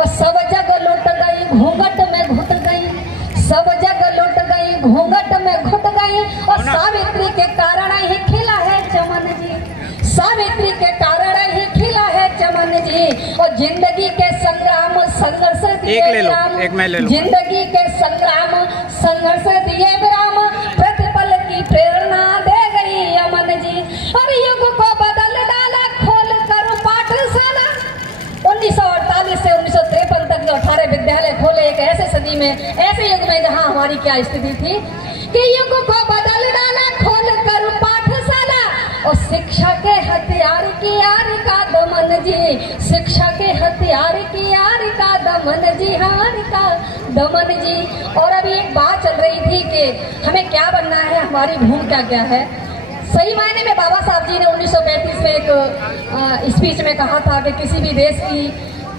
और सब जग लुट गई घूंघट में घुट गई, सब जग लुट गई घूंघट में घुट गई। और सावित्री के कारण ही खिला है चमन जी, सावित्री के कारण ही खिला है चमन जी। और जिंदगी के संग्राम संघर्ष दिए विराम, जिंदगी के संग्राम संघर्ष दिए विराम, प्रतिपल की प्रेरणा दे गई अमन जी। और युग को बदल डाला खोल कर पाठशाला। 1948 से 1953 तक जो 18 विद्यालय खोले एक ऐसे सदी में, ऐसे युग में जहाँ हमारी क्या स्थिति थी कि युग को बदल डाला खोल कर पाठशाला। और शिक्षा के हथियार की यार का दमन जी, शिक्षा के हथियार की यार का दमन जी, हार का दमन जी। और अभी एक बात चल रही थी कि हमें क्या बनना है, हमारी भूमिका क्या है। सही मायने में बाबा साहब जी ने 1935 में एक स्पीच में कहा था कि किसी भी देश की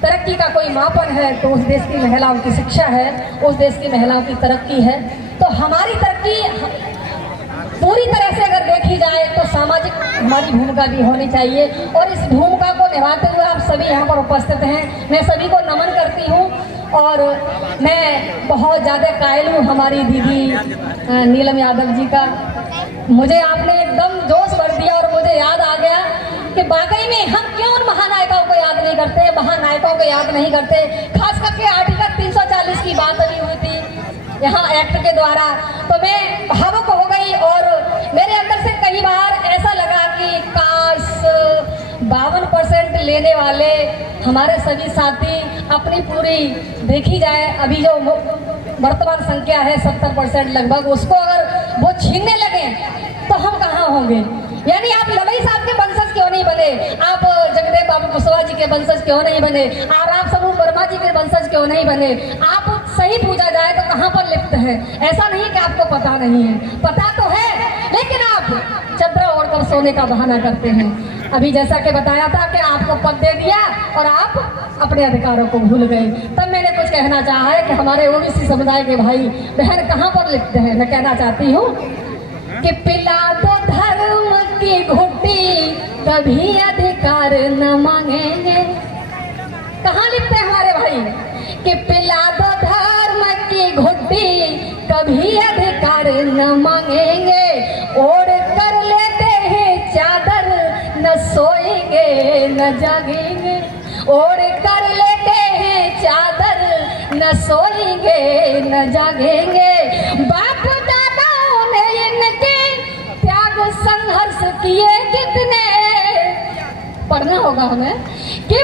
तरक्की का कोई मापन है तो उस देश की महिलाओं की शिक्षा है, उस देश की महिलाओं की तरक्की है। तो हमारी तरक्की पूरी तरह से अगर देखी जाए तो सामाजिक हमारी भूमिका भी होनी चाहिए। और इस भूमिका को निभाते हुए आप सभी यहाँ पर उपस्थित हैं, मैं सभी को नमन करती हूँ। और मैं बहुत ज़्यादा कायल हूँ हमारी दीदी नीलम यादव जी का। मुझे आपने एकदम जोश भर दिया और मुझे याद आ गया कि वाकई में हम क्यों उन महानायिकाओं को याद नहीं करते, महानायकों को याद नहीं करते। खास करके आर्टिकल 340 की बात अभी हुई थी यहाँ एक्ट के द्वारा, तो मैं भावुक हो गई। और मेरे अंदर से कई बार ऐसा लगा कि काश 52% लेने वाले हमारे सभी साथी अपनी पूरी देखी जाए अभी जो वर्तमान संख्या है 70% लगभग, उसको अगर वो छीनने लगे तो हम कहाँ होंगे। यानी आप लवई साहब के वंशज क्यों नहीं बने, आप जगदेव बाबू कुशवाहा जी के वंशज क्यों नहीं बने, और आप समूह वर्मा जी के वंशज क्यों नहीं बने। आप सही पूछा जाए तो कहाँ पर लिप्त है। ऐसा नहीं कि आपको पता नहीं है, पता तो है, लेकिन आप चद्दर ओढ़कर सोने का बहाना करते हैं। अभी जैसा कि बताया था कि आपको पद दे दिया और आप अपने अधिकारों को भूल गए। तब मैंने कुछ कहना चाहा है कि हमारे ओबीसी समुदाय के भाई बहन कहाँ पर लिप्त है। मैं कहना चाहती हूँ कि पिला दो धर्म की घुट्टी, कभी अधिकार न मांगेंगे। कहाँ लिखते हैं हमारे भाई कि पिला दो धर्म की घुट्टी, कभी अधिकार न मांगेंगे। ओढ़ कर लेते हैं चादर, न सोएंगे न जागेंगे। ओढ़ कर लेते हैं चादर, न सोएंगे न जागेंगे। बाप दादाओं ने इनके त्याग संघर्ष किए कितने, पढ़ना होगा हमें कि